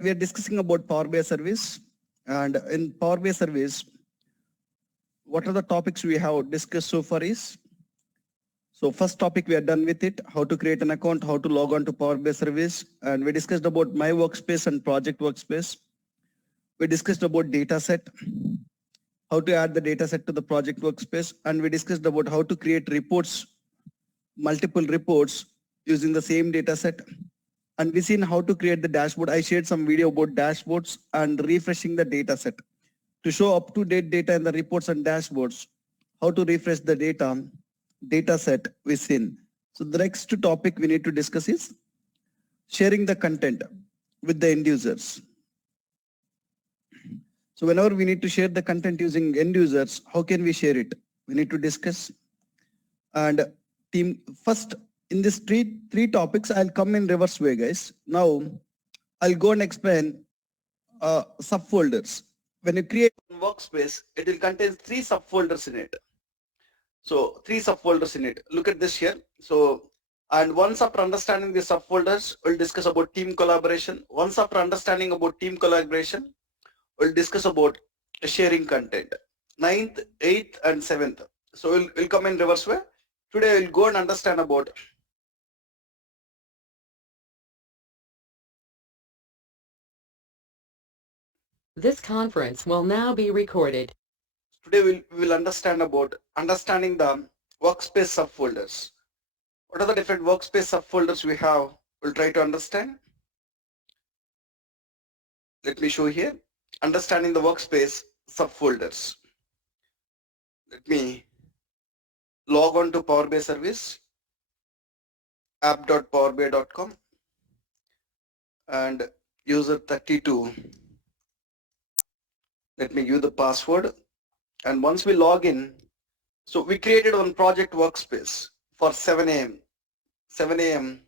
we're discussing about Power BI service, and in Power BI service, what are the topics we have discussed so far is, so first topic we are done with it, how to create an account, how to log on to Power BI service, and we discussed about my workspace and project workspace. We discussed about data set, how to add the data set to the project workspace, and we discussed about how to create reports, multiple reports using the same data set. And we seen how to create the dashboard. I shared some video about dashboards and refreshing the data set to show up-to-date data in the reports and dashboards. How to refresh the data set we seen. So the next topic we need to discuss is sharing the content with the end users. So whenever we need to share the content using end users, how can we share it? We need to discuss. And team first in this three topics, I'll come in reverse way, guys. Now I'll go and explain subfolders. When you create one workspace, it will contain 3 subfolders in it. So 3 subfolders in it. Look at this here. So, and once after understanding the subfolders, we'll discuss about team collaboration. Once after understanding about team collaboration, we'll discuss about sharing content. 9th, 8th, and 7th. So we'll come in reverse way. Today we'll go and understand about This conference will now be recorded. Today we'll understand about understanding the workspace subfolders. What are the different workspace subfolders we have? We'll try to understand. Let me show here. Understanding the workspace subfolders. Let me log on to Power BI service, app.powerbi.com, and user 32. Let me give the password. And once we log in, so we created one project workspace for 7 a.m. 7 a.m.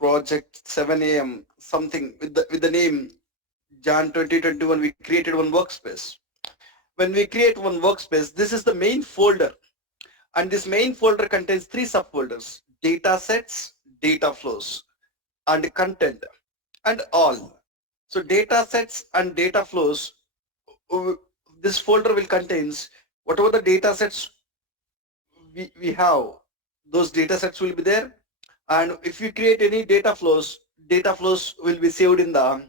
project 7 a.m. something with the name Jan 2021. We created one workspace. When we create one workspace, this is the main folder, and this main folder contains 3 subfolders: data sets, data flows, and content, and all. So data sets and data flows, this folder will contains whatever the data sets we have, those data sets will be there. And if you create any data flows will be saved in the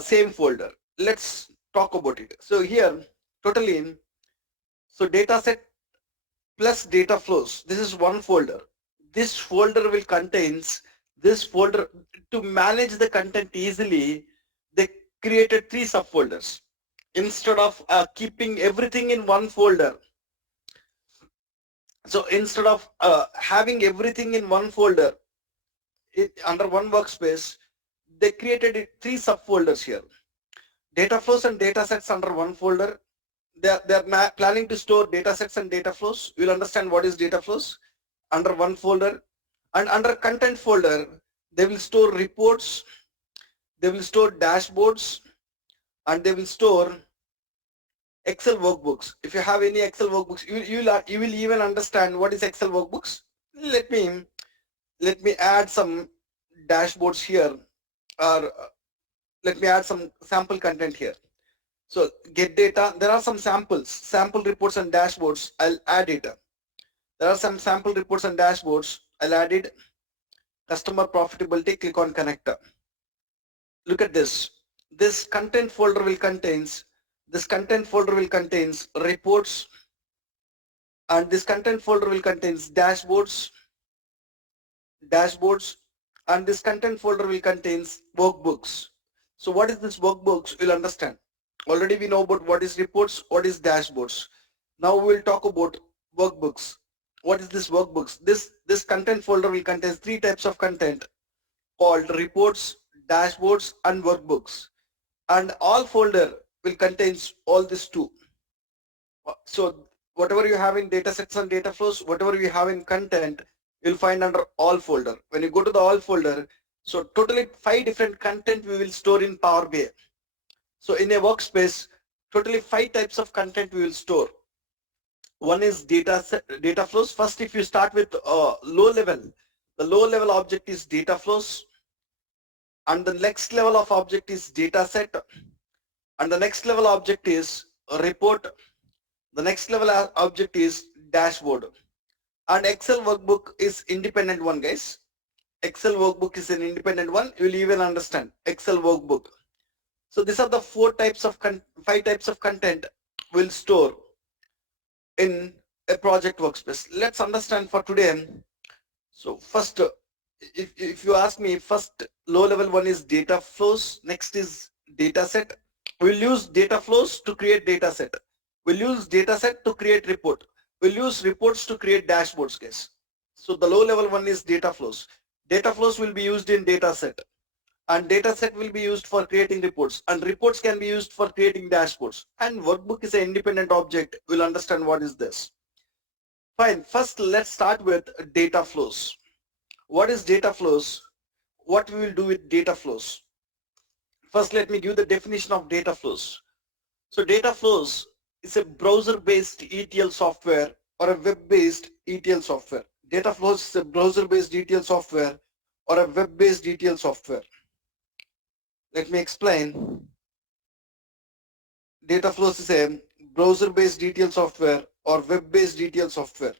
same folder. Let's talk about it. So here totally, so data set plus data flows, this is one folder. This folder will contains this folder. To manage the content easily, they created 3 subfolders instead of keeping everything in one folder. So instead of having everything in one folder under one workspace, they created 3 subfolders here. Data flows and data sets under one folder. They're planning to store data sets and data flows. You'll understand what is data flows under one folder. And under content folder, they will store reports, they will store dashboards, and they will store Excel workbooks. If you have any Excel workbooks, you will even understand what is Excel workbooks. Let me add some dashboards here, or let me add some sample content here. So get data, there are some sample reports and dashboards. I'll add it. There are some sample reports and dashboards. I'll add it. Customer profitability, click on connector. Look at this. This content folder will contains reports, and this content folder will contains dashboards, and this content folder will contains workbooks. So what is this workbooks? We'll understand. Already we know about what is reports, what is dashboards. Now we'll talk about workbooks. What is this workbooks? This content folder will contain 3 types of content called reports, dashboards, and workbooks. And all folder will contains all these 2. So whatever you have in data sets and data flows, whatever you have in content, you'll find under all folder. When you go to the all folder, so totally 5 different content we will store in Power BI. So in a workspace, totally 5 types of content we will store. One is data flows. First, if you start with low level, the low level object is data flows, and the next level of object is data set, and the next level object is report, the next level object is dashboard, and Excel workbook is independent one, guys. Excel workbook is an independent one. You will even understand Excel workbook. So these are the five types of content we'll store in a project workspace. Let's understand for today. So first, if you ask me, first low level one is data flows. Next is data set. We'll use data flows to create data set. We'll use data set to create report. We'll use reports to create dashboards, guys. So the low level one is data flows. Data flows will be used in data set, and data set will be used for creating reports, and reports can be used for creating dashboards, and workbook is an independent object. We'll understand what is this. Fine, first let's start with data flows. What is data flows? What we will do with data flows? First, let me give the definition of data flows. So data flows is a browser-based ETL software or a web-based ETL software. Data flows is a browser-based ETL software or a web-based ETL software. Let me explain. Data flows is a browser-based ETL software or web-based ETL software.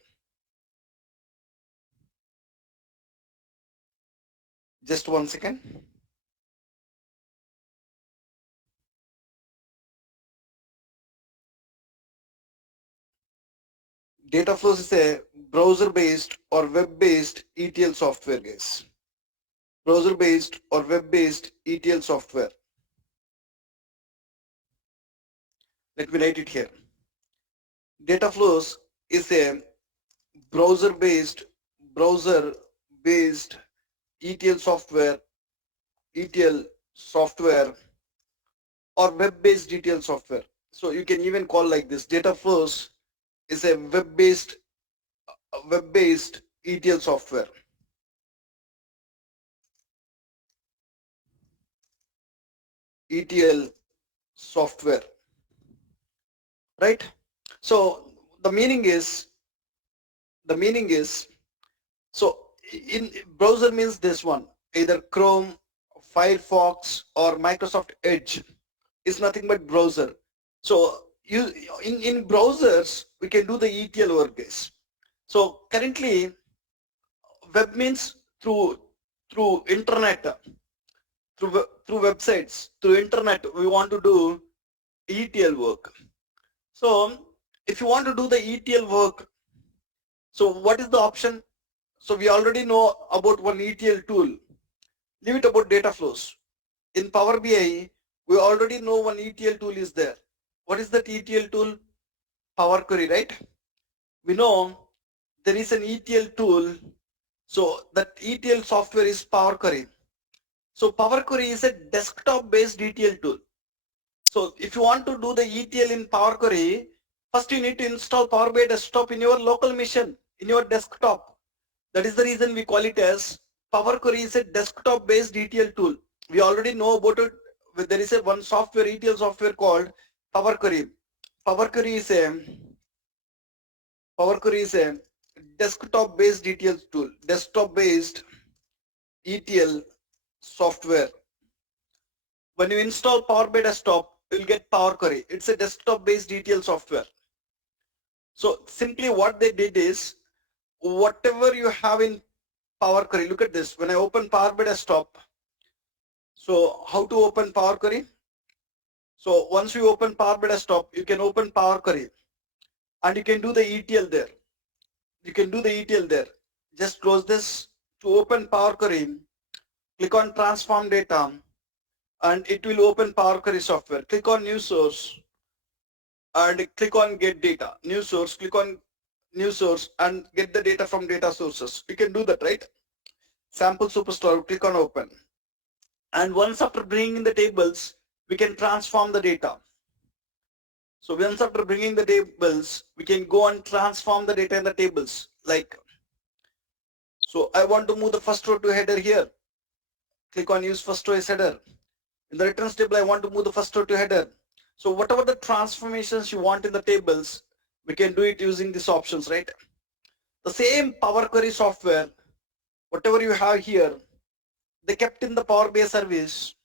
Just 1 second. Data flows is a browser-based or web-based ETL software, guys. Browser-based or web-based ETL software. Let me write it here. Data flows is a browser-based ETL software or web-based ETL software. So you can even call like this. Data flows is a web-based ETL software. ETL software, right? So the meaning is, so in browser means this one, either Chrome, Firefox or Microsoft Edge is nothing but browser. So you in browsers we can do the ETL work, guys. So currently web means through internet, through websites, through internet we want to do ETL work. So if you want to do the ETL work, so what is the option? So we already know about one ETL tool. Leave it about data flows. In Power BI, we already know one ETL tool is there. What is that ETL tool? Power Query, right? We know there is an ETL tool. So that ETL software is Power Query. So Power Query is a desktop-based ETL tool. So if you want to do the ETL in Power Query, first you need to install Power BI Desktop in your local machine, in your desktop. That is the reason we call it as Power Query is a desktop-based ETL tool. We already know about it. There is one software, ETL software called Power Query. Power Query is a desktop-based ETL tool, desktop-based ETL software. When you install Power BI Desktop, you'll get Power Query. It's a desktop-based ETL software. So simply what they did is, whatever you have in Power Query, look at this. When I open Power BI Desktop, so how to open Power Query? So once you open Power BI Desktop, you can open Power Query and you can do the ETL there. You can do the ETL there. Just close this. To open Power Query, click on Transform Data and it will open Power Query software. Click on New Source and click on Get Data. New Source, click on New Source and get the data from data sources. You can do that, right? Sample Superstore, click on Open. And once after bringing in the tables, we can transform the data. So once after bringing the tables, we can go and transform the data in the tables. Like, so I want to move the first row to header here. Click on Use First Row as Header. In the returns table, I want to move the first row to header. So whatever the transformations you want in the tables, we can do it using these options, right? The same Power Query software, whatever you have here, they kept in the Power BI service.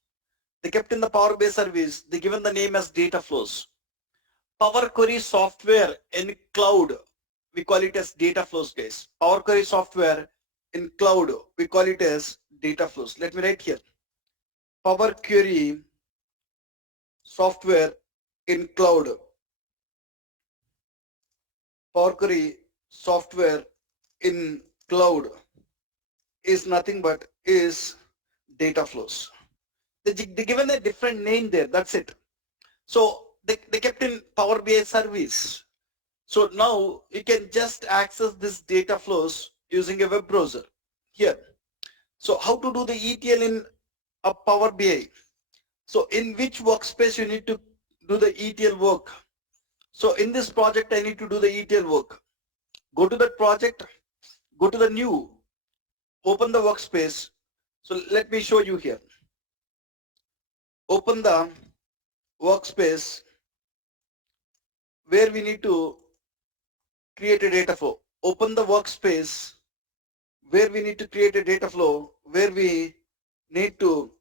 They kept in the Power BI service. They given the name as data flows. Power Query software in cloud, we call it as data flows, guys. Power Query software in cloud, we call it as data flows. Let me write here. Power Query software in cloud. Power Query software in cloud is nothing but is data flows. They given a different name there. That's it. So they kept in Power BI service. So now you can just access this data flows using a web browser here. So how to do the ETL in a Power BI? So in which workspace you need to do the ETL work? So in this project I need to do the ETL work. Go to that project, go to the new, open the workspace. So let me show you here. Open the workspace where we need to create a data flow. Open the workspace where we need to create a data flow, where we need to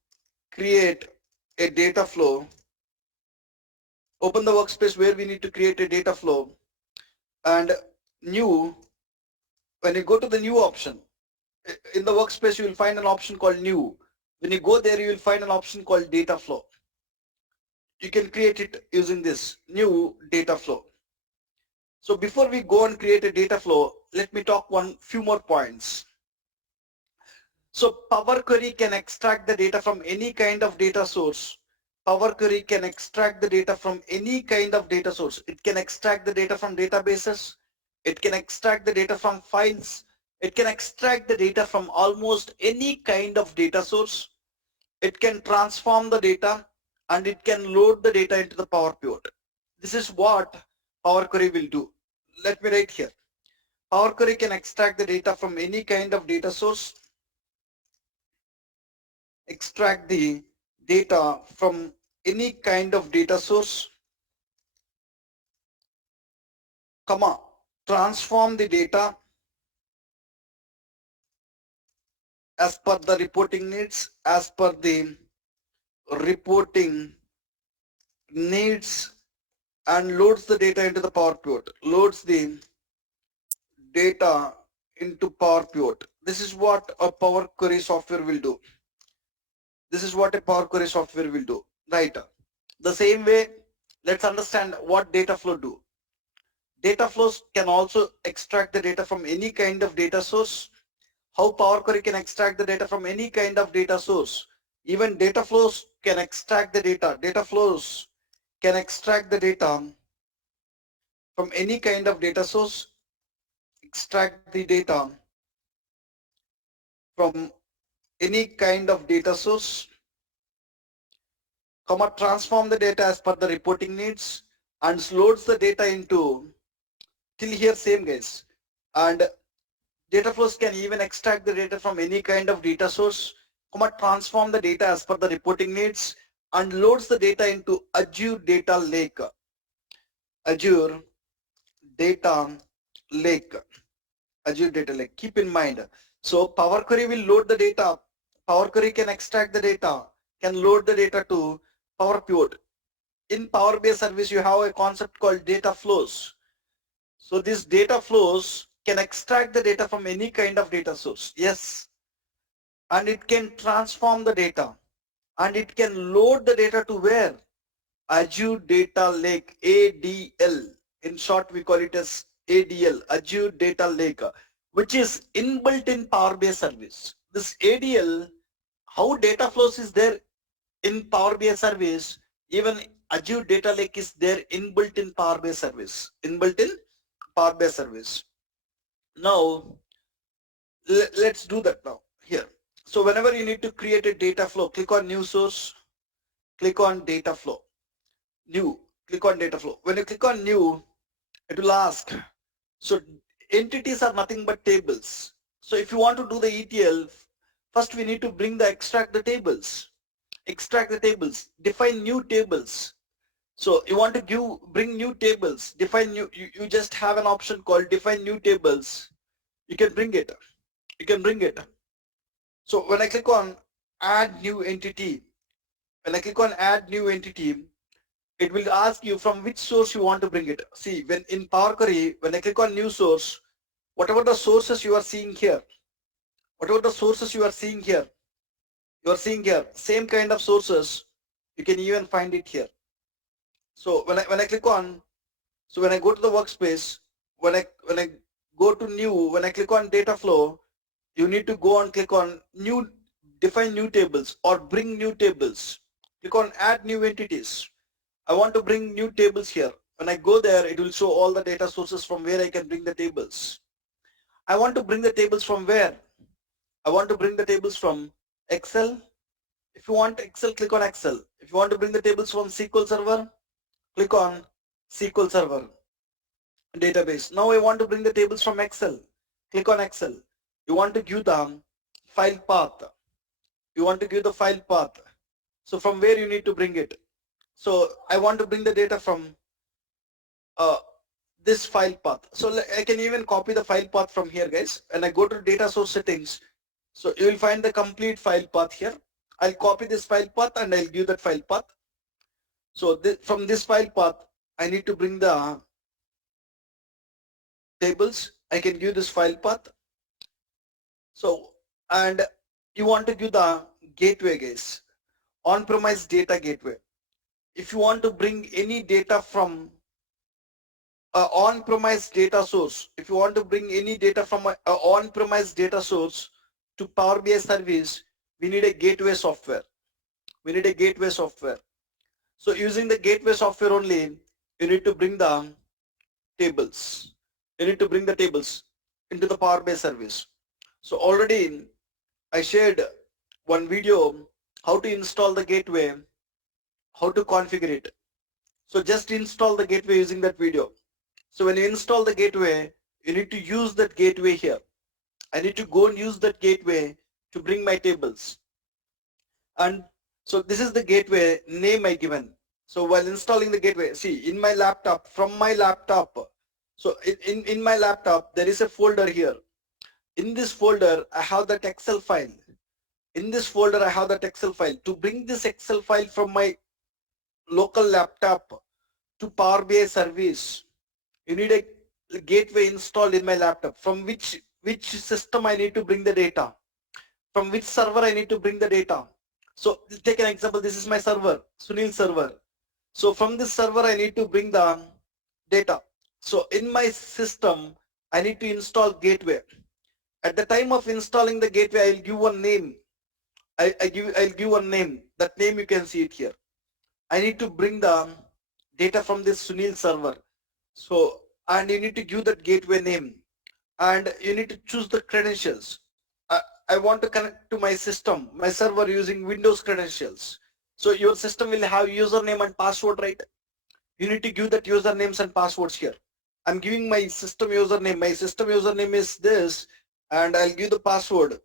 create a data flow. Open the workspace where we need to create a data flow, and new, when you go to the new option, in the workspace you will find an option called new. When you go there you will find an option called data flow. You can create it using this new data flow. So before we go and create a data flow, let me talk few more points. So Power Query can extract the data from any kind of data source. Power Query can extract the data from any kind of data source. It can extract the data from databases. It can extract the data from files. It can extract the data from almost any kind of data source. It can transform the data, and it can load the data into the Power Pivot. This is what Power Query will do. Let me write here. Power Query can extract the data from any kind of data source, extract the data from any kind of data source, comma, transform the data as per the reporting needs, as per the reporting needs, and loads the data into the Power Pivot, loads the data into Power Pivot. This is what a Power Query software will do. This is what a Power Query software will do, right? The same way, let's understand what data flow do. Data flows can also extract the data from any kind of data source. How Power Query can extract the data from any kind of data source. Even data flows can extract the data. Data flows can extract the data from any kind of data source, extract the data from any kind of data source, comma, transform the data as per the reporting needs, and loads the data into, till here same guys. And data flows can even extract the data from any kind of data source, comma, transform the data as per the reporting needs, and loads the data into Azure Data Lake. Azure Data Lake. Azure Data Lake. Keep in mind. So Power Query will load the data. Power Query can extract the data, can load the data to Power Pivot. In Power BI service, you have a concept called data flows. So these data flows can extract the data from any kind of data source. Yes. And it can transform the data, and it can load the data to where? Azure Data Lake, ADL. In short, we call it as ADL, Azure Data Lake, which is inbuilt in Power BI service. This ADL, how data flows is there in Power BI service, even Azure Data Lake is there inbuilt in Power BI service. Inbuilt in Power BI service. Now, let's do that now here. So whenever you need to create a data flow, click on new source, click on data flow, new, click on data flow. When you click on new, it will ask. So entities are nothing but tables. So if you want to do the ETL, first we need to extract the tables. Extract the tables, define new tables. So you want to bring new tables, define new, you just have an option called define new tables. You can bring it. You can bring it. So when I click on add new entity, when I click on add new entity, it will ask you from which source you want to bring it. See, when in Power Query, when I click on new source, whatever the sources you are seeing here, whatever the sources you are seeing here, same kind of sources, you can even find it here. So when I click on, so when I go to the workspace, when I go to new, when I click on data flow, you need to go and click on new, define new tables or bring new tables. Click on add new entities. I want to bring new tables here. When I go there, it will show all the data sources from where I can bring the tables. I want to bring the tables from where? I want to bring the tables from Excel. If you want Excel, click on Excel. If you want to bring the tables from SQL Server, click on SQL Server database. Now I want to bring the tables from Excel. Click on Excel. You want to give the file path. You want to give the file path. So from where you need to bring it. So I want to bring the data from uh, this file path. So I can even copy the file path from here, guys. And I go to data source settings. So you will find the complete file path here. I'll copy this file path and I'll give that file path. So from this file path, I need to bring the tables. I can give this file path. So, and you want to give the gateway, guys, on-premise data gateway. If you want to bring any data from on-premise data source, if you want to bring any data from a on-premise data source to Power BI service, we need a gateway software. We need a gateway software. So using the gateway software only, you need to bring the tables. You need to bring the tables into the Power BI service. So already I shared one video how to install the gateway, how to configure it. So just install the gateway using that video. So when you install the gateway, you need to use that gateway here. I need to go and use that gateway to bring my tables. And so this is the gateway name I given. So while installing the gateway, see in my laptop, from my laptop, so in my laptop, there is a folder here. In this folder, I have that Excel file. In this folder, I have that Excel file. To bring this Excel file from my local laptop to Power BI service, you need a gateway installed in my laptop. From which system I need to bring the data? From which server I need to bring the data? So take an example. This is my server, Sunil server. So from this server, I need to bring the data. So in my system, I need to install gateway. At the time of installing the gateway, I'll give one name. I'll give one name. That name you can see it here. I need to bring the data from this Sunil server. So, and you need to give that gateway name, and you need to choose the credentials. I want to connect to my system, my server using Windows credentials. So your system will have username and password, right? You need to give that usernames and passwords here. I'm giving my system username. My system username is this, and I'll give the password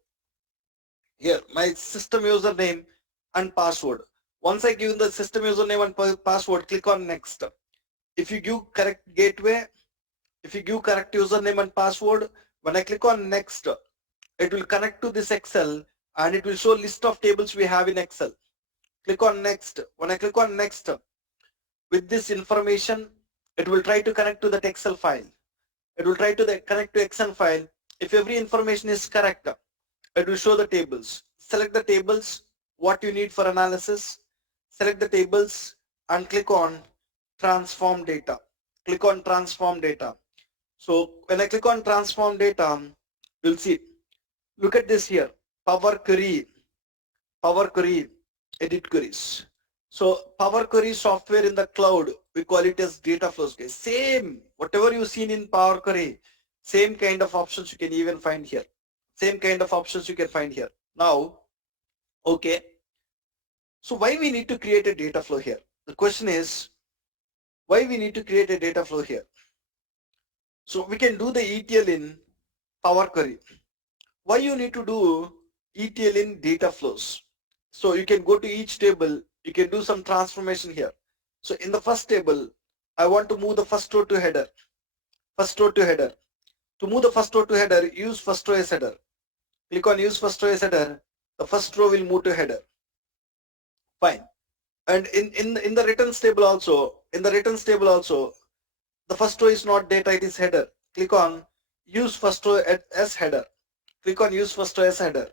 here, my system username and password. Once I give the system username and password, click on next. If you give correct gateway, if you give correct username and password, when I click on next, it will connect to this Excel and it will show list of tables we have in Excel. Click on next. When I click on next, with this information, it will try to connect to that Excel file. It will try to connect to Excel file. If every information is correct, it will show the tables. Select the tables, what you need for analysis. Select the tables and click on transform data. Click on transform data. So when I click on transform data, you'll see, look at this here, Power Query, edit queries. So Power Query software in the cloud, we call it as dataflows, guys. Same, whatever you've seen in Power Query, same kind of options you can even find here. Same kind of options you can find here. Now, okay. So why we need to create a data flow here? The question is, why we need to create a data flow here? So we can do the ETL in Power Query. Why you need to do ETL in data flows? So you can go to each table, you can do some transformation here. So in the first table, I want to move the first row to header. First row to header. To move the first row to header, use first row as header. Click on use first row as header the first row will move to header. Fine. And in the returns table also, the first row is not data, it is header. Click on use first row as header. Click on use first row as header.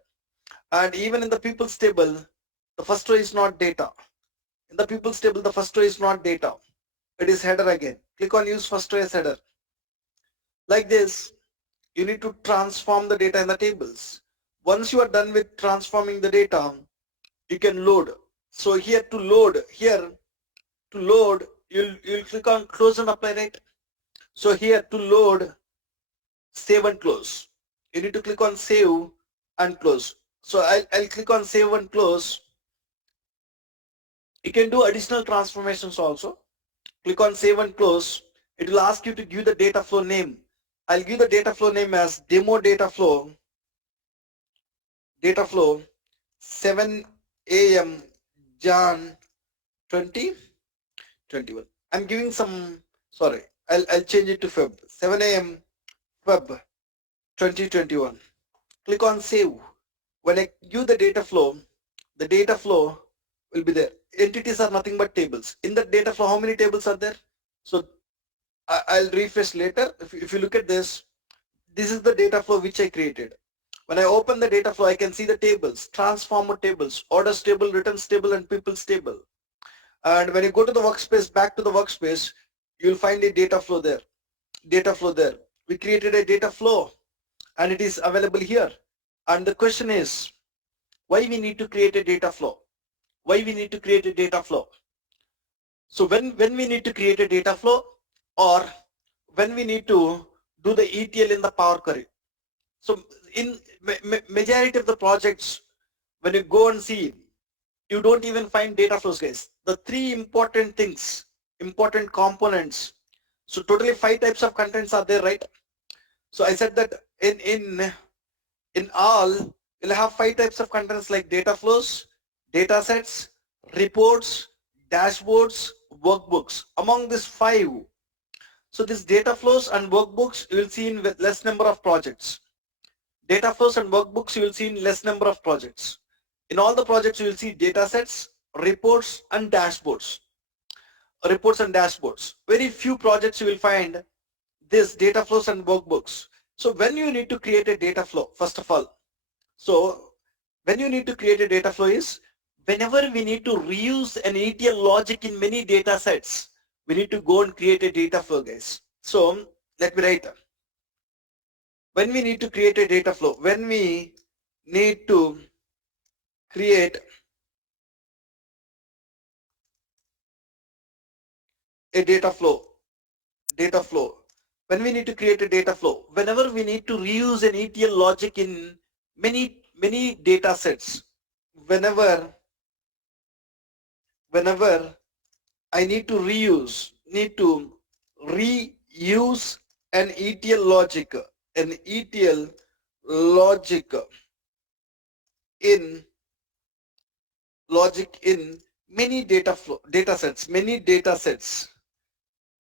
And even in the people's table, the first row is not data. In the people's table, the first row is not data. It is header again. Click on use first row as header. Like this, you need to transform the data in the tables. Once you are done with transforming the data, you can load. So here to load, you'll click on close and apply, right? So here to load, save and close. You need to click on save and close. So I'll click on save and close. You can do additional transformations also. Click on save and close. It will ask you to give the data flow name. I'll give the data flow name as demo data flow 7 a.m. Jan 2021. I'm giving some, sorry, I'll change it to Feb. 7 a.m. Feb 2021. Click on save. When I give the data flow will be there. Entities are nothing but tables. In the data flow, how many tables are there? So I'll refresh later. If you look at this is the data flow which I created. When I open the data flow, I can see the tables, transformer tables, orders table, returns table, and people's table. And when you go to the workspace, back to the workspace, you'll find a data flow there. We created a data flow and it is available here. And the question is, why we need to create a data flow? So when we need to create a data flow, or when we need to do the ETL in the Power Query. So in majority of the projects, when you go and see, you don't even find data flows, guys. The three important things, important components. So totally 5 types of contents are there, right? So I said that in all, you'll have 5 types of contents like data flows, data sets, reports, dashboards, workbooks. Among these 5, so this data flows and workbooks you will see in less number of projects. Data flows and workbooks you will see in less number of projects. In all the projects you will see data sets, reports and dashboards. Very few projects you will find this data flows and workbooks. So when you need to create a data flow, first of all, so when you need to create a data flow is whenever we need to reuse an ETL logic in many data sets, we need to go and create a data flow, guys. So let me write. When we need to create a data flow, when we need to create a data flow, when we need to create a data flow, whenever we need to reuse an ETL logic in many data sets, whenever I need to reuse an ETL logic in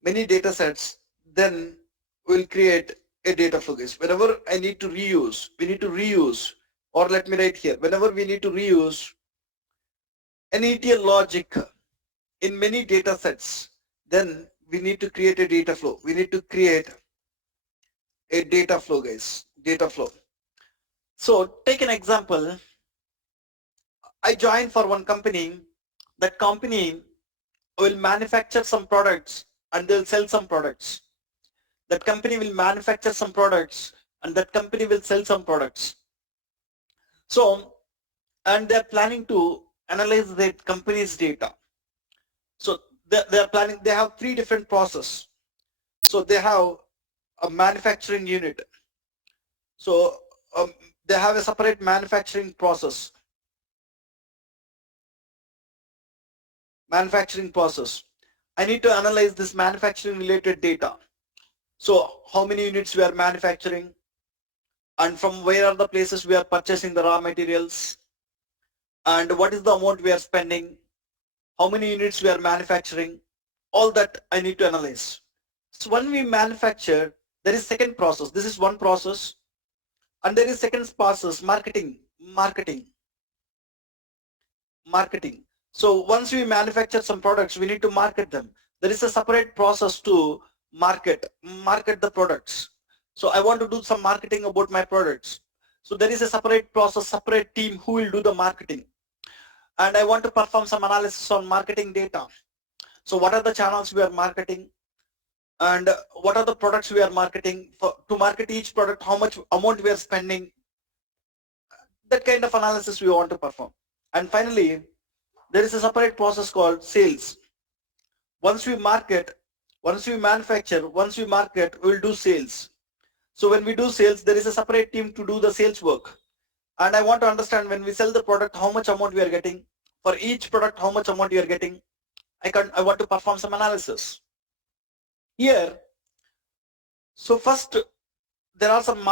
many data sets, then we'll create a data flow, guys. Whenever I need to reuse, or let me write here, whenever we need to reuse an ETL logic in many data sets, then we need to create a data flow. Guys. Data flow. So take an example. I joined for one company. That company will manufacture some products and they'll sell some products. That company will manufacture some products and that company will sell some products. So, and they're planning to analyze that company's data. So they're planning, they have 3 different processes. So they have a manufacturing unit. So they have a separate manufacturing process. I need to analyze this manufacturing related data. So how many units we are manufacturing and from where are the places we are purchasing the raw materials and what is the amount we are spending, how many units we are manufacturing, all that I need to analyze. So when we manufacture, there is second process. This is one process and there is second process, marketing. marketing. So once we manufacture some products, we need to market them. There is a separate process to market the products. So I want to do some marketing about my products. So there is a separate process, separate team who will do the marketing. And I want to perform some analysis on marketing data. So what are the channels we are marketing? And what are the products we are marketing? To market each product, how much amount we are spending? That kind of analysis we want to perform. And finally, there is a separate process called sales. Once we market, once we manufacture, once we market, we'll do sales. So when we do sales, there is a separate team to do the sales work. And I want to understand when we sell the product, how much amount we are getting. For each product, how much amount you are getting. I want to perform some analysis. Here, so first, there are some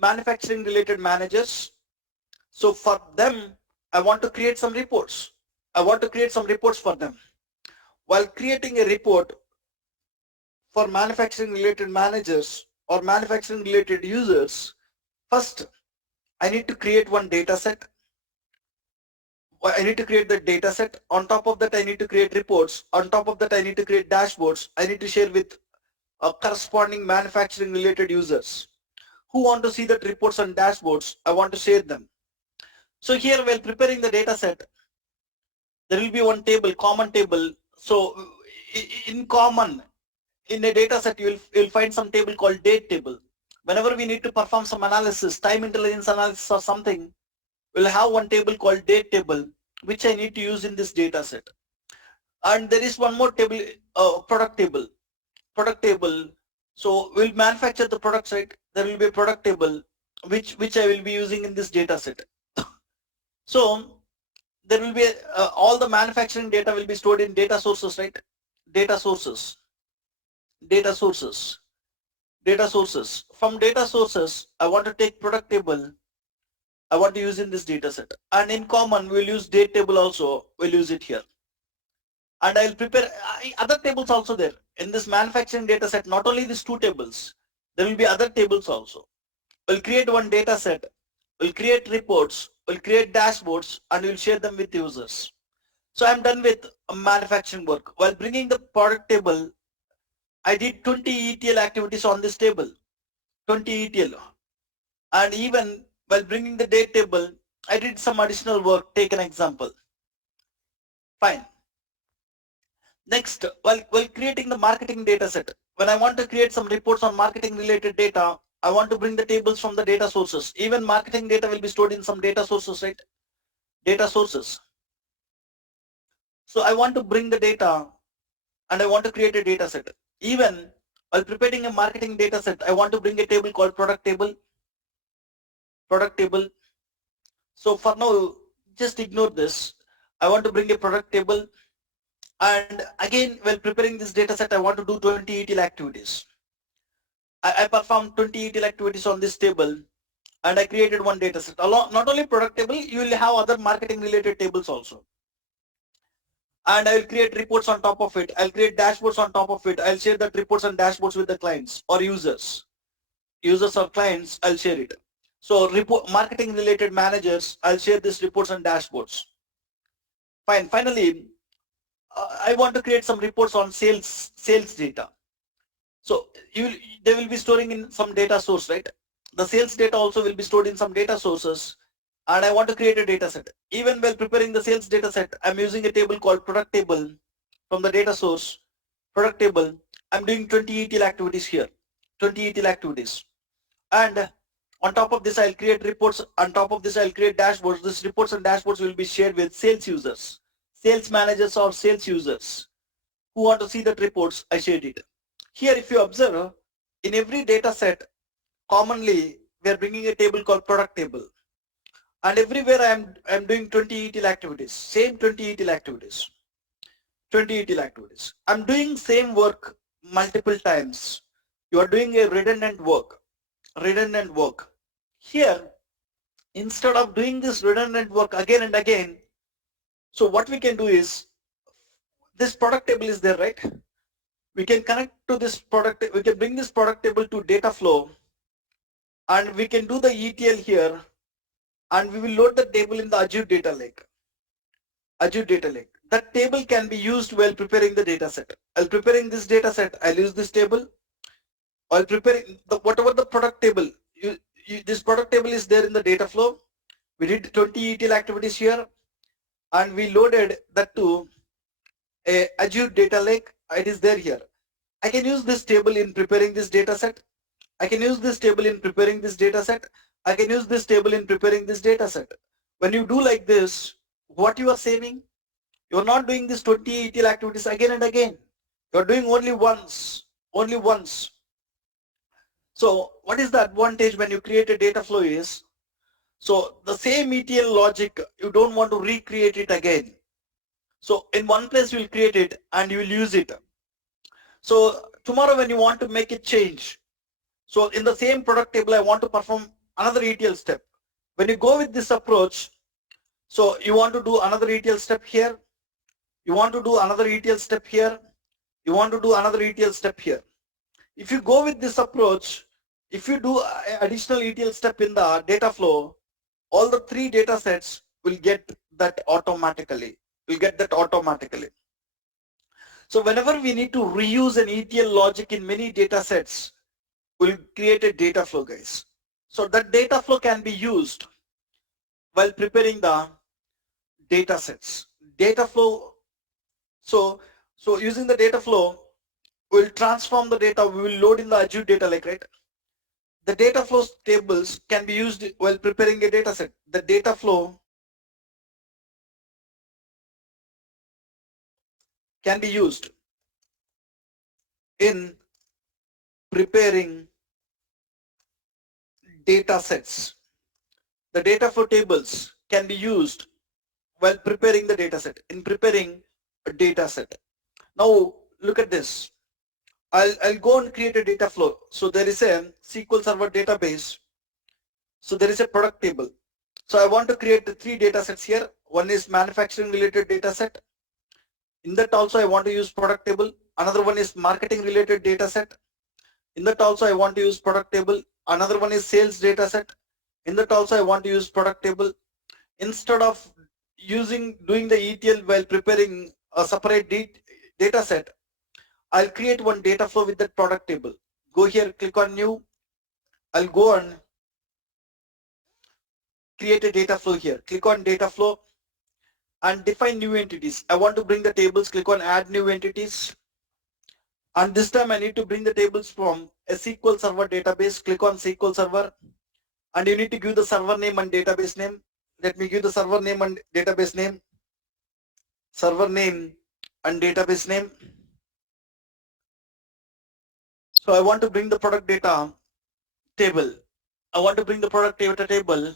manufacturing related managers. So for them, I want to create some reports. I want to create some reports for them. While creating a report for manufacturing related managers or manufacturing related users, first I need to create one data set. I need to create the data set. On top of that, I need to create reports. On top of that, I need to create dashboards. I need to share with corresponding manufacturing related users who want to see that reports and dashboards. I want to share them. So here, while preparing the data set, there will be one table, common table. So in common, in a data set, you'll find some table called date table. Whenever we need to perform some analysis, time intelligence analysis or something, we'll have one table called date table, which I need to use in this data set. And there is one more table, product table. Product table. So we'll manufacture the products, right? There will be a product table, which I will be using in this data set. So there will be all the manufacturing data will be stored in data sources, right? Data sources, data sources, data sources. From data sources, I want to take product table. I want to use in this data set. And in common, we'll use date table also. We'll use it here. And I'll prepare other tables also there. In this manufacturing data set, not only these two tables, there will be other tables also. We'll create one data set. We'll create reports. We'll create dashboards and we'll share them with users. So I'm done with manufacturing work. While bringing the product table, I did 20 ETL activities on this table, 20 ETL. And even while bringing the date table, I did some additional work. Take an example. Fine. Next, while creating the marketing data set, when I want to create some reports on marketing related data, I want to bring the tables from the data sources. Even marketing data will be stored in some data sources, right? Data sources. So I want to bring the data and I want to create a data set. Even while preparing a marketing data set, I want to bring a table called product table. Product table. So for now, just ignore this. I want to bring a product table. And again, while preparing this data set, I want to do 20 ETL activities. I performed 20 ETL activities on this table and I created one data set. Not only product table, you will have other marketing related tables also. And I will create reports on top of it. I'll create dashboards on top of it. I'll share that reports and dashboards with the clients or users. Users or clients, I'll share it. So marketing related managers, I'll share these reports and dashboards. Fine. Finally, I want to create some reports on sales data. So they will be storing in some data source, right? The sales data also will be stored in some data sources. And I want to create a data set. Even while preparing the sales data set, I'm using a table called product table from the data source, product table. I'm doing 20 ETL activities here, 20 ETL activities. And on top of this, I'll create reports. On top of this, I'll create dashboards. These reports and dashboards will be shared with sales users, sales managers or sales users who want to see that reports. I shared it. Here, if you observe, in every data set, commonly, we are bringing a table called product table. And everywhere I'm doing 20 ETL activities, same 20 ETL activities, 20 ETL activities. I'm doing same work multiple times. You are doing a redundant work. Here, instead of doing this redundant work again and again, so what we can do is, this product table is there, right? We can connect to this product, we can bring this product table to data flow and we can do the ETL here and we will load the table in the Azure data lake. Azure Data Lake. That table can be used while preparing the data set. While preparing this data set, I'll use this table. While preparing whatever the product table, this product table is there in the data flow. We did 20 ETL activities here, and we loaded that to a Azure Data Lake. It is there here. I can use this table in preparing this data set. I can use this table in preparing this data set. I can use this table in preparing this data set. When you do like this, what you are saving? You are not doing this 20 ETL activities again and again. You are doing only once. Only once. So what is the advantage when you create a data flow is, so the same ETL logic, you don't want to recreate it again. So in one place you will create it and you will use it. So tomorrow when you want to make a change, so in the same product table I want to perform another ETL step. When you go with this approach, so you want to do another ETL step here, you want to do another ETL step here, you want to do another ETL step here. If you go with this approach, if you do additional ETL step in the data flow, all the three data sets will get that automatically. So whenever we need to reuse an ETL logic in many data sets, we'll create a data flow, guys. So that data flow can be used while preparing the data sets. Data flow, so using the data flow, we'll transform the data, we will load in the Azure Data Lake, right? The data flows tables can be used while preparing a data set. The data flow can be used in preparing data sets. The data flow tables can be used while preparing the data set, in preparing a data set. Now look at this. I'll go and create a data flow. So there is a SQL Server database. So there is a product table. So I want to create the three data sets here. One is manufacturing related data set. In that also I want to use product table. Another one is marketing related data set. In that also I want to use product table. Another one is sales data set. In that also I want to use product table. Instead of doing the ETL while preparing a separate data set, I'll create one data flow with that product table. Go here, click on new. I'll go and create a data flow here. Click on data flow and define new entities. I want to bring the tables, click on add new entities. And this time I need to bring the tables from a SQL Server database. Click on SQL Server and you need to give the server name and database name. Let me give the server name and database name. Server name and database name. So I want to bring the product data table. I want to bring the product data table.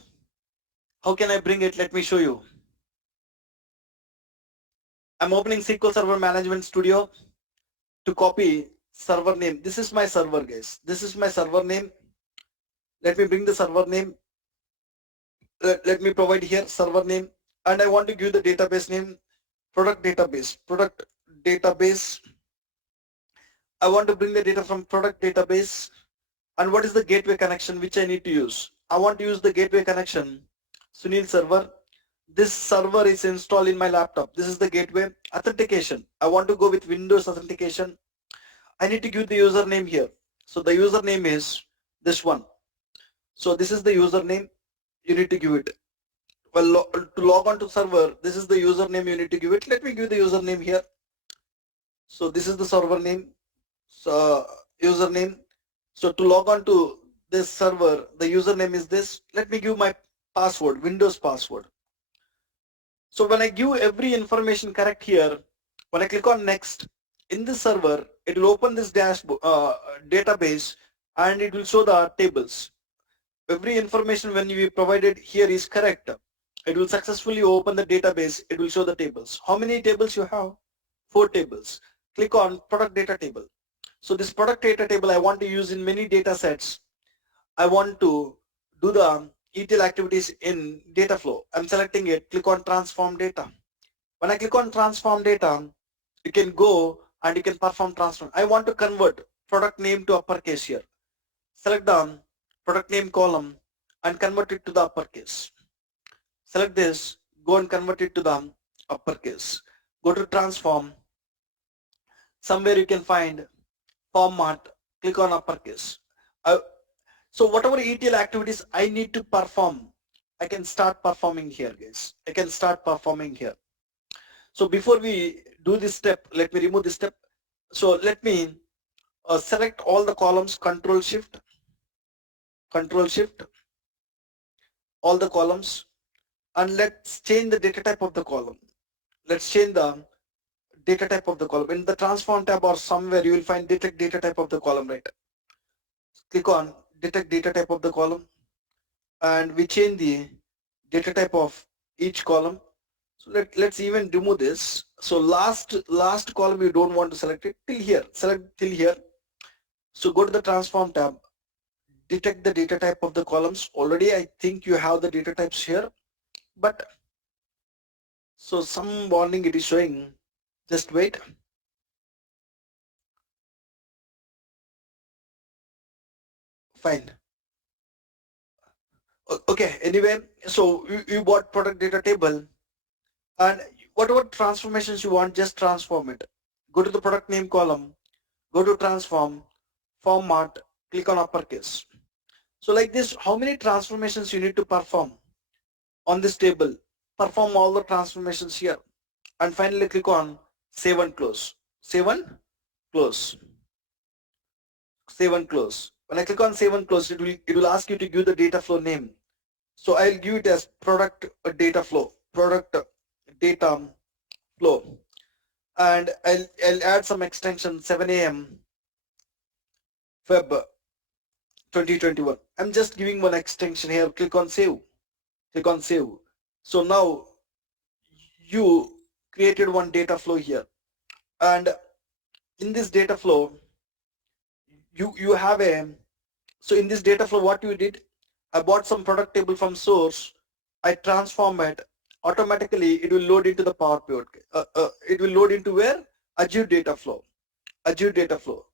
How can I bring it? Let me show you. I'm opening SQL Server Management Studio to copy server name. This is my server, guys. This is my server name. Let me bring the server name. Let me provide here server name, and I want to give the database name, product database. I want to bring the data from product database. And what is the gateway connection which I need to use? I want to use the gateway connection, Sunil server. This server is installed in my laptop. This is the gateway. Authentication. I want to go with Windows authentication. I need to give the username here. So the username is this one. So this is the username. You need to give it. Well, to log on to server, this is the username you need to give it. Let me give the username here. So this is the server name. So username. So to log on to this server, the username is this. Let me give my password, Windows password. So when I give every information correct here, when I click on next, in this server, it will open this database and it will show the tables. Every information when we provided here is correct. It will successfully open the database. It will show the tables. How many tables you have? 4 tables. Click on product data table. So this product data table I want to use in many data sets. I want to do the ETL activities in data flow. I'm selecting it, click on transform data. When I click on transform data, you can go and you can perform transform. I want to convert product name to uppercase here. Select the product name column and convert it to the uppercase. Select this, go and convert it to the uppercase. Go to transform. Somewhere you can find format, click on uppercase. So whatever ETL activities I need to perform, I can start performing here, guys. I can start performing here. So before we do this step, let me remove this step. So let me select all the columns, control shift, all the columns, and let's change the data type of the column. Let's change the data type of the column. In the transform tab or somewhere you will find detect data type of the column, right? Click on detect data type of the column and we change the data type of each column. So let's even remove this. So last column you don't want to select it till here. Select till here. So go to the transform tab, detect the data type of the columns. Already I think you have the data types here, but so some warning it is showing. Just wait. Fine. Okay. Anyway, so you bought product data table and whatever transformations you want, just transform it. Go to the product name column, go to transform, format, click on uppercase. So like this, how many transformations you need to perform on this table? Perform all the transformations here. And finally click on save and close. Save and close. Save and close. When I click on save and close, it will ask you to give the data flow name. So I'll give it as product data flow. Product data flow. And I'll add some extension 7 a.m. Feb 2021. I'm just giving one extension here. Click on save. Click on save. So now you created one data flow here, and in this data flow you have a, so in this data flow what you did, I bought some product table from source, I transform it, automatically it will load into the Power Pivot. It will load into where? Azure data flow. Azure data flow.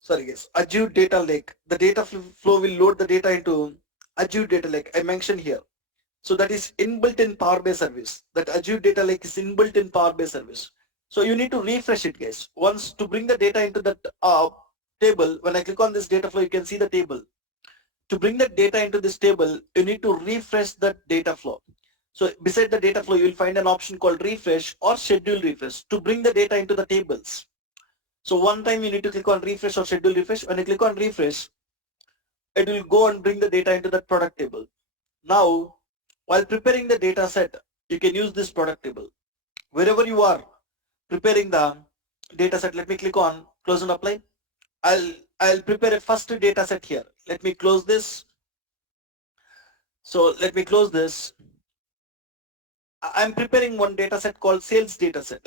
Sorry guys, Azure data lake. The data flow will load the data into Azure data lake. I mentioned here. So that is inbuilt in Power BI service. That Azure data lake is inbuilt in Power BI service. So you need to refresh it, guys. Once to bring the data into that table, when I click on this data flow, you can see the table. To bring that data into this table, you need to refresh that data flow. So beside the data flow, you will find an option called refresh or schedule refresh to bring the data into the tables. So one time you need to click on refresh or schedule refresh. When you click on refresh, it will go and bring the data into that product table. Now, while preparing the data set, you can use this product table. Wherever you are preparing the data set, let me click on close and apply. I'll prepare a first data set here. Let me close this. So let me close this. I'm preparing one data set called sales data set.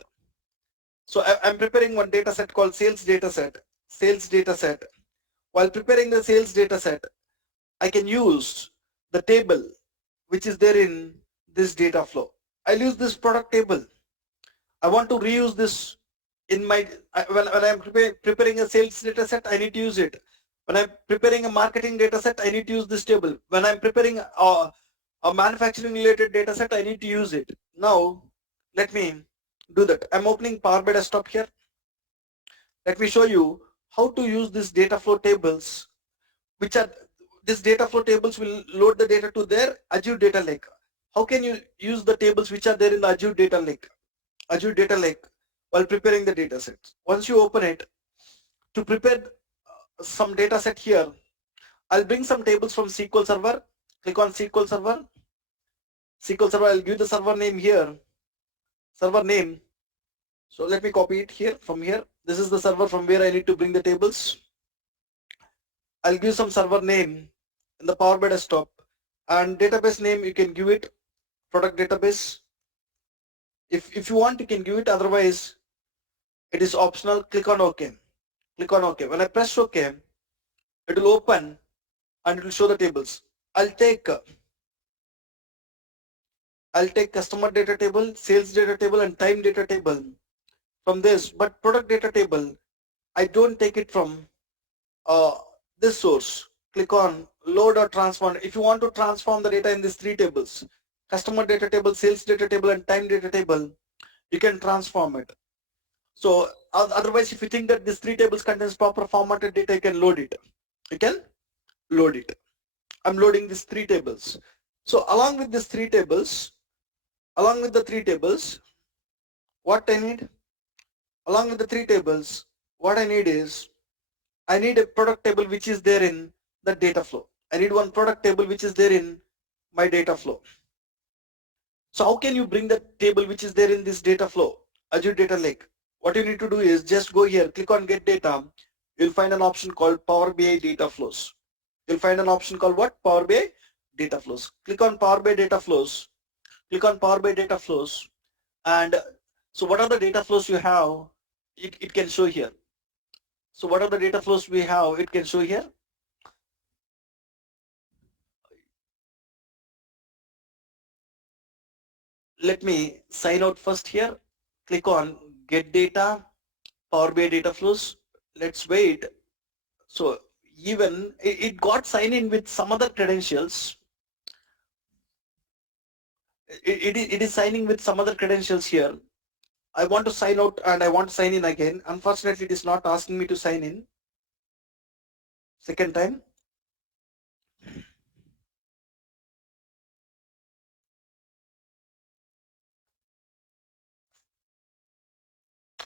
So I'm preparing one data set called sales data set. Sales data set. While preparing the sales data set, I can use the table which is there in this data flow. I'll use this product table. I want to reuse this in my, when I'm preparing a sales data set, I need to use it. When I'm preparing a marketing data set, I need to use this table. When I'm preparing a manufacturing related data set, I need to use it. Now, let me do that. I'm opening Power BI desktop here. Let me show you how to use this data flow tables, which are, this data flow tables will load the data to their Azure data lake. How can you use the tables which are there in the Azure data lake? Azure data lake while preparing the data sets. Once you open it, to prepare some data set here, I'll bring some tables from SQL Server. Click on SQL Server. SQL Server, I'll give the server name here. Server name. So let me copy it here from here. This is the server from where I need to bring the tables. I'll give some server name in the Power BI desktop, and database name you can give it product database. If you want you can give it, otherwise it is optional. Click on OK. Click on OK. When I press OK, it will open and it will show the tables. I'll take customer data table, sales data table, and time data table from this, but product data table I don't take it from this source. Click on load or transform. If you want to transform the data in these three tables, customer data table, sales data table, and time data table, you can transform it. So otherwise, if you think that these three tables contains proper formatted data, you can load it. You can load it. I'm loading these three tables. So along with these three tables, what I need? Along with the three tables, what I need is, I need a product table which is there in the data flow. I need one product table which is there in my data flow. So how can you bring the table which is there in this data flow, Azure Data Lake? What you need to do is just go here, click on Get Data. You'll find an option called Power BI Data Flows. You'll find an option called what? Power BI Data Flows. Click on Power BI Data Flows. Click on Power BI Data Flows. And so what are the data flows you have? It can show here. So what are the data flows we have? It can show here. Let me sign out first here. Click on Get Data, Power BI Data Flows. Let's wait. So even it got signed in with some other credentials. It is signing with some other credentials here. I want to sign out and I want to sign in again. Unfortunately, it is not asking me to sign in. Second time.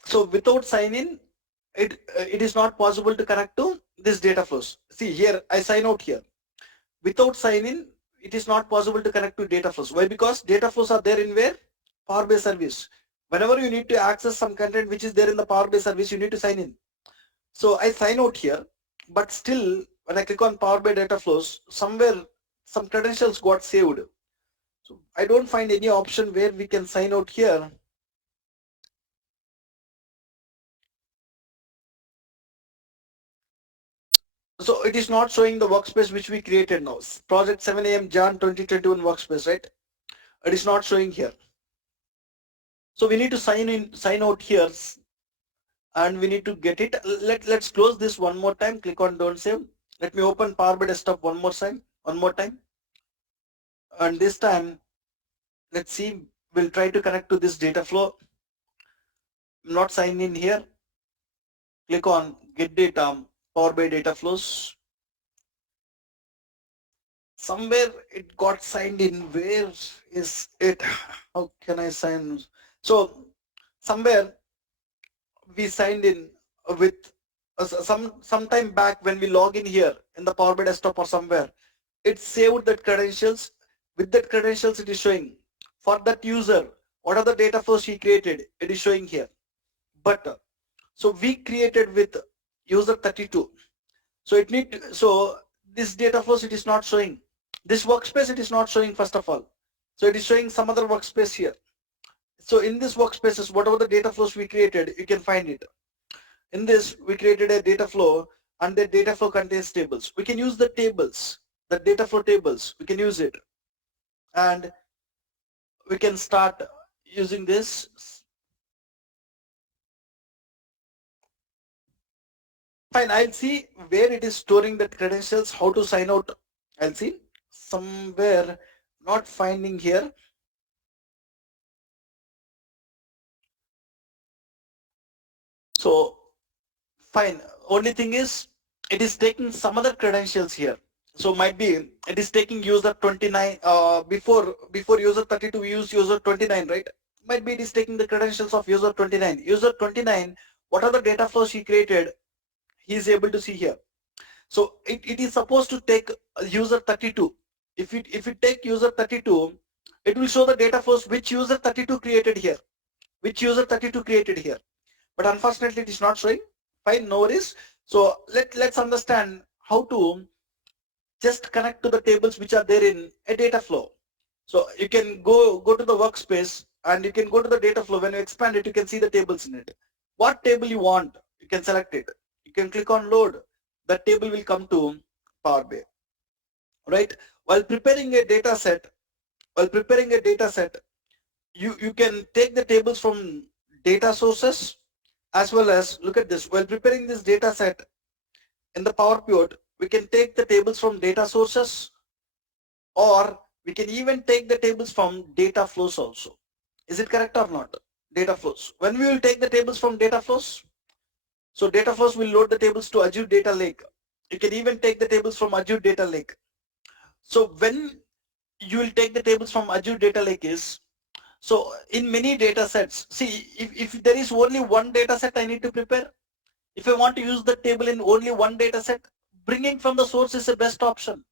So without sign in, it is not possible to connect to this data flows. See here, I sign out here. Without sign in, it is not possible to connect to data flows. Why? Because data flows are there in where? Power BI service. Whenever you need to access some content which is there in the Power BI service, you need to sign in. So I sign out here, but still when I click on Power BI data flows, somewhere some credentials got saved. So I don't find any option where we can sign out here. So it is not showing the workspace which we created now. Project 7 AM Jan 2021 workspace, right? It is not showing here. So we need to sign out here, and we need to get it. Let's close this one more time. Click on Don't Save. Let me open Power BI Desktop one more time. And this time, let's see. We'll try to connect to this data flow. I'm not signed in here. Click on Get Data, Power BI Data Flows. Somewhere it got signed in. Where is it? How can I sign? So somewhere we signed in with some time back when we log in here in the Power BI Desktop or somewhere. It saved that credentials. With that credentials, it is showing for that user what are the data flows he created. It is showing here. But so we created with user 32. So so this data flows it is not showing. This workspace it is not showing first of all. So it is showing some other workspace here. So in this workspaces, whatever the data flows we created, you can find it. In this, we created a data flow, and the data flow contains tables. We can use the tables, the data flow tables. We can use it, and we can start using this. Fine, I'll see where it is storing the credentials, how to sign out. I'll see somewhere not finding here. So fine, only thing is it is taking some other credentials here. So might be it is taking user 29 before user 32 we use user 29, right? Might be it is taking the credentials of user 29. User 29, what are the data flows he created, he is able to see here. So it is supposed to take user 32. If it take user 32, it will show the data flows which user 32 created here. Which user 32 created here. But unfortunately it is not showing. Fine, no worries. So let's understand how to just connect to the tables which are there in a data flow. So you can go to the workspace and you can go to the data flow. When you expand it, you can see the tables in it. What table you want, you can select it. You can click on load. That table will come to Power BI. Right? While preparing a data set, you can take the tables from data sources as well as look at this. While preparing this data set in the Power Pivot, we can take the tables from data sources, or we can even take the tables from data flows also. Is it correct or not? data flows. When we will take the tables from data flows, so data flows will load the tables to Azure Data Lake. You can even take the tables from Azure Data Lake. So when you will take the tables from Azure Data Lake is, so in many data sets, see if there is only one data set I need to prepare, if I want to use the table in only one data set, bringing from the source is the best option.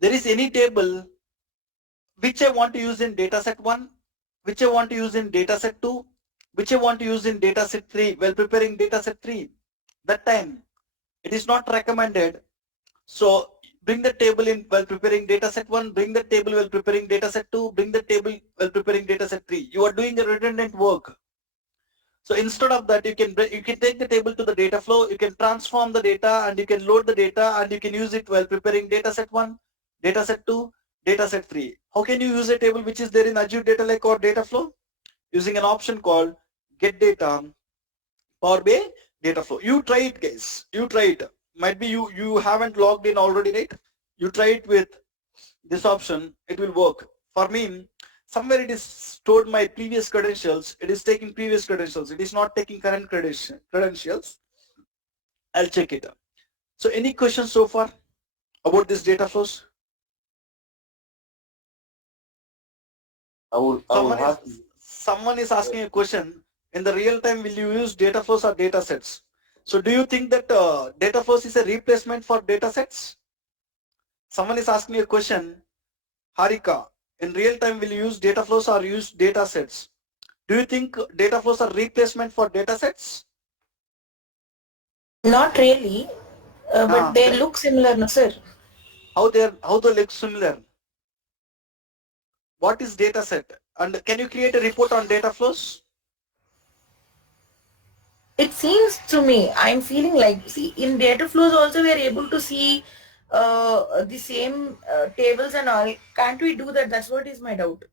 There is any table which I want to use in dataset 1, which I want to use in dataset 2, which I want to use in dataset 3 while preparing dataset 3. That time it is not recommended. So bring the table in while preparing dataset 1, bring the table while preparing dataset 2, bring the table while preparing dataset 3. You are doing a redundant work. So instead of that, you can take the table to the data flow, you can transform the data and you can load the data and you can use it while preparing dataset 1, dataset 2, dataset 3. How can you use a table which is there in Azure Data Lake or data flow? Using an option called get data Power BI data flow. You try it, guys. You try it. Might be you haven't logged in already, right? You try it with this option, it will work. For me, somewhere it is stored my previous credentials, it is taking previous credentials, it is not taking current credentials. I'll check it. So any questions so far about this data flows? I will Someone is have to. someone is asking a question, in the real time will you use data flows or data sets? So do you think that data flows is a replacement for data sets? Someone is asking a question, Harika, in real time will you use data flows or use data sets? Do you think data flows are replacement for data sets? Not really, but they Then look similar, no, sir. how they look similar? What is data set? And can you create a report on data flows? It seems to me, I'm feeling like, see, in data flows also we are able to see the same tables and all. Can't we do that? That's what is my doubt.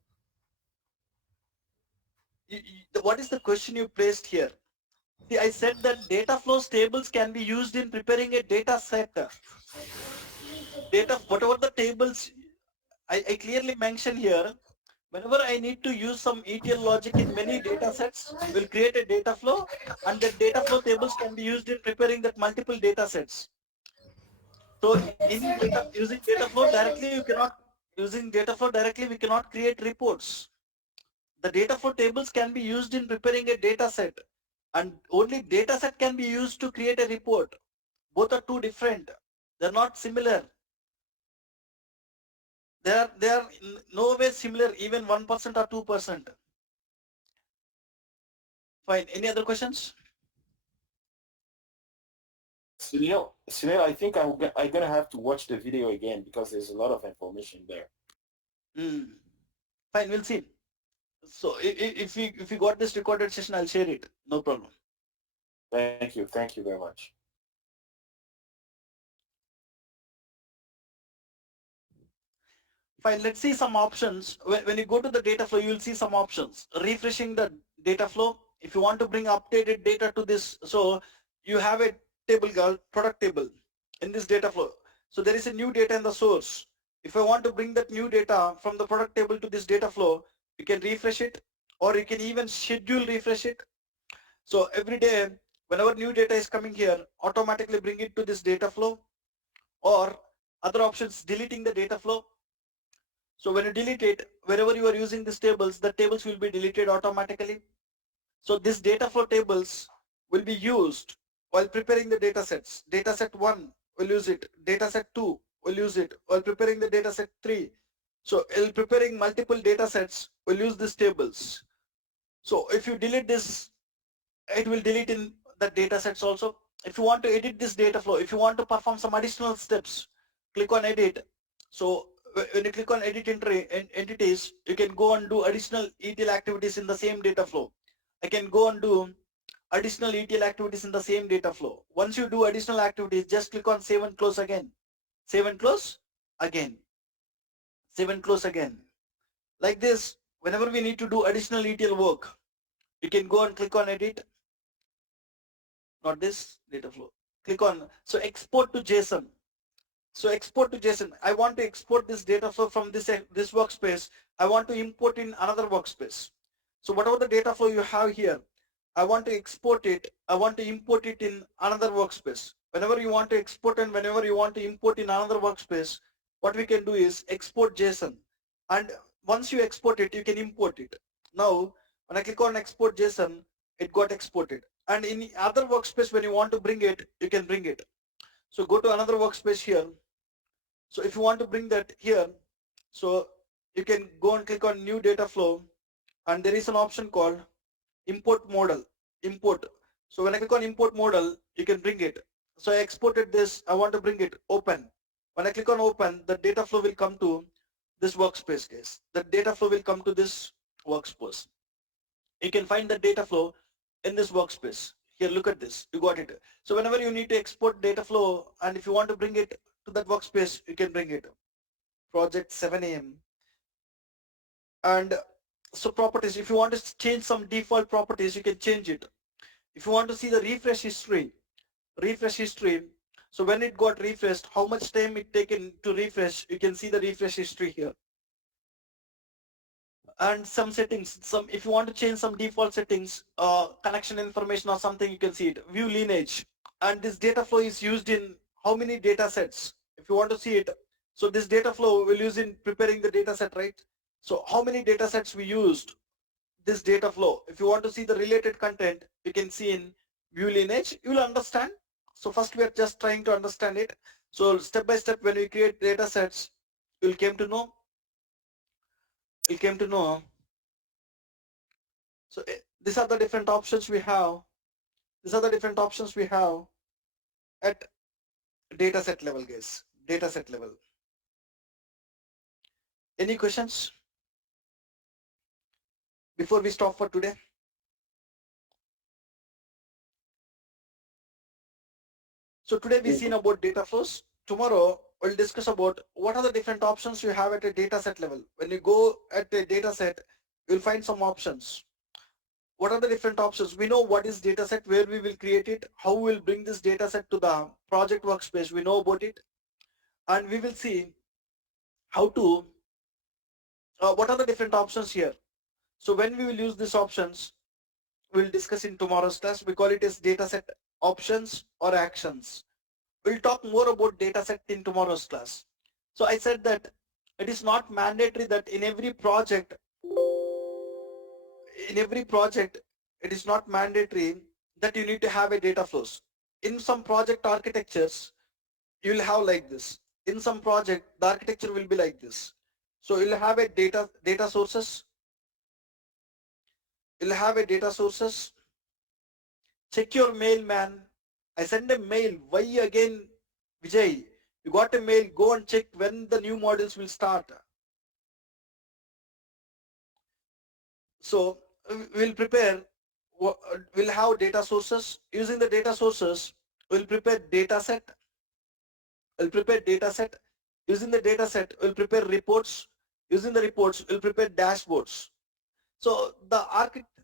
What is the question you placed here? See, I said that data flows tables can be used in preparing a data set. Data, whatever the tables, I clearly mentioned here, whenever I need to use some ETL logic in many data sets, we'll create a data flow and the data flow tables can be used in preparing that multiple data sets. So in data, using data flow directly, you cannot, using data flow directly, we cannot create reports. The data flow tables can be used in preparing a data set and only data set can be used to create a report. Both are two different. They're not similar. They are in no way similar, even 1% or 2%. Fine. Any other questions? Sunil, I think I'm gonna have to watch the video again because there's a lot of information there. Fine, we'll see. So if you got this recorded session, I'll share it. No problem. Thank you very much. Fine, let's see some options. When you go to the data flow, you will see some options. Refreshing the data flow. If you want to bring updated data to this, so you have a table called product table in this data flow. So there is a new data in the source. If I want to bring that new data from the product table to this data flow, you can refresh it or you can even schedule refresh it. So every day, whenever new data is coming here, automatically bring it to this data flow, or other options, deleting the data flow. So when you delete it, wherever you are using these tables, the tables will be deleted automatically. So this data flow tables will be used while preparing the data sets. Data set 1 will use it, data set 2 will use it while preparing the data set 3. So while preparing multiple data sets, we'll use these tables. So if you delete this, it will delete in the data sets also. If you want to edit this data flow, if you want to perform some additional steps, click on edit. So when you click on edit entities, you can go and do additional ETL activities in the same data flow. I can go and do additional ETL activities in the same data flow. Once you do additional activities, just click on save and close again. Save and close again. Save and close again. Like this, whenever we need to do additional ETL work, you can go and click on edit. Not this data flow. Click on, so export to JSON. So export to JSON. I want to export this data flow from this workspace. I want to import in another workspace. So whatever the data flow you have here, I want to export it, I want to import it in another workspace. Whenever you want to export and whenever you want to import in another workspace, what we can do is export JSON. And once you export it, you can import it. Now, when I click on export JSON, it got exported. And in the other workspace, when you want to bring it, you can bring it. So go to another workspace here. So if you want to bring that here, so you can go and click on new data flow, and there is an option called import model, import. So when I click on import model, you can bring it. So I exported this, I want to bring it, open. When I click on open, the data flow will come to this workspace case. The data flow will come to this workspace. You can find the data flow in this workspace. Here, look at this, you got it. So whenever you need to export data flow, and if you want to bring it to that workspace, you can bring it. Project 7am. And so properties, if you want to change some default properties, you can change it. If you want to see the refresh history, so when it got refreshed, how much time it taken to refresh, you can see the refresh history here. And some settings, some if you want to change some default settings, connection information or something, you can see it. View lineage, and this data flow is used in how many data sets, if you want to see it. So this data flow will use in preparing the data set, right? So how many data sets we used, this data flow. If you want to see the related content, you can see in view lineage, you will understand. So first we are just trying to understand it. So step by step, when we create data sets, you'll came to know. So these are the different options we have. These are the different options we have at data set level, guys. Data set level. Any questions before we stop for today? So today we've seen about data flows. Tomorrow we'll discuss about what are the different options you have at a data set level. When you go at a data set, you'll find some options. What are the different options? We know what is data set, where we will create it, how we will bring this data set to the project workspace. We know about it. And we will see how to, what are the different options here. So when we will use these options, we'll discuss in tomorrow's class. We call it as data set options or actions. We'll talk more about data set in tomorrow's class. So I said that it is not mandatory that in every project, it is not mandatory that you need to have a data flows. In some project architectures, you will have like this. In some project, the architecture will be like this. So you'll have a data sources. You'll have a data sources. Check your mail, man. I send a mail. Why again, Vijay? You got a mail. Go and check when the new modules will start. So we'll prepare. We'll have data sources. Using the data sources, we'll prepare data set. We'll prepare data set. Using the data set, we'll prepare reports. Using the reports, we'll prepare dashboards. So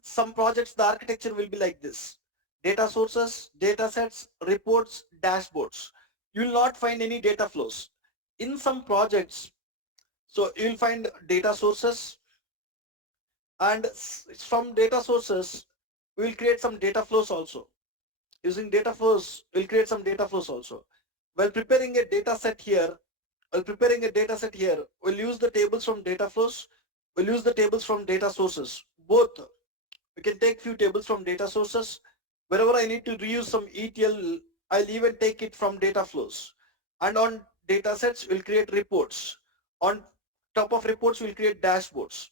some projects, the architecture will be like this. Data sources, data sets, reports, dashboards. You will not find any data flows. In some projects, so you will find data sources, and from data sources, we will create some data flows also. Using data flows, we'll create some data flows also. While preparing a data set here, we'll use the tables from data flows, we'll use the tables from data sources. Both. We can take few tables from data sources. Wherever I need to reuse some ETL, I'll even take it from data flows. And on data sets, we'll create reports. On top of reports, we'll create dashboards.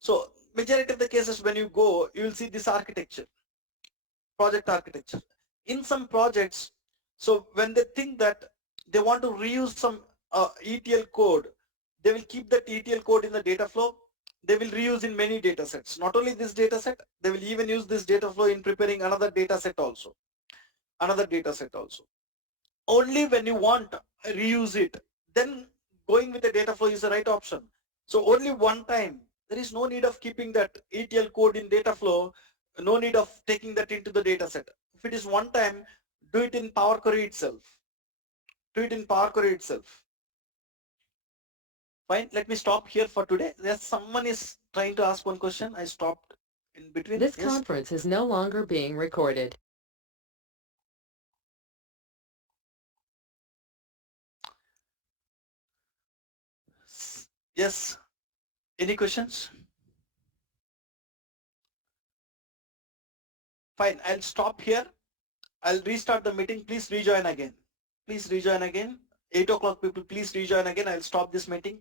So majority of the cases when you go, you will see this architecture, project architecture. In some projects, so when they think that they want to reuse some ETL code, they will keep that ETL code in the data flow. They will reuse in many data sets. Not only this data set, they will even use this data flow in preparing another data set also. Only when you want reuse it, then going with the data flow is the right option. So only one time. There is no need of keeping that ETL code in data flow, no need of taking that into the data set. If it is one time, do it in Power Query itself. Fine, let me stop here for today. Yes, someone is trying to ask one question. I stopped in between. This Yes. conference is no longer being recorded. Yes. Any questions? Fine, I'll stop here. I'll restart the meeting. Please rejoin again. Please rejoin again. 8 o'clock people, please rejoin again. I'll stop this meeting.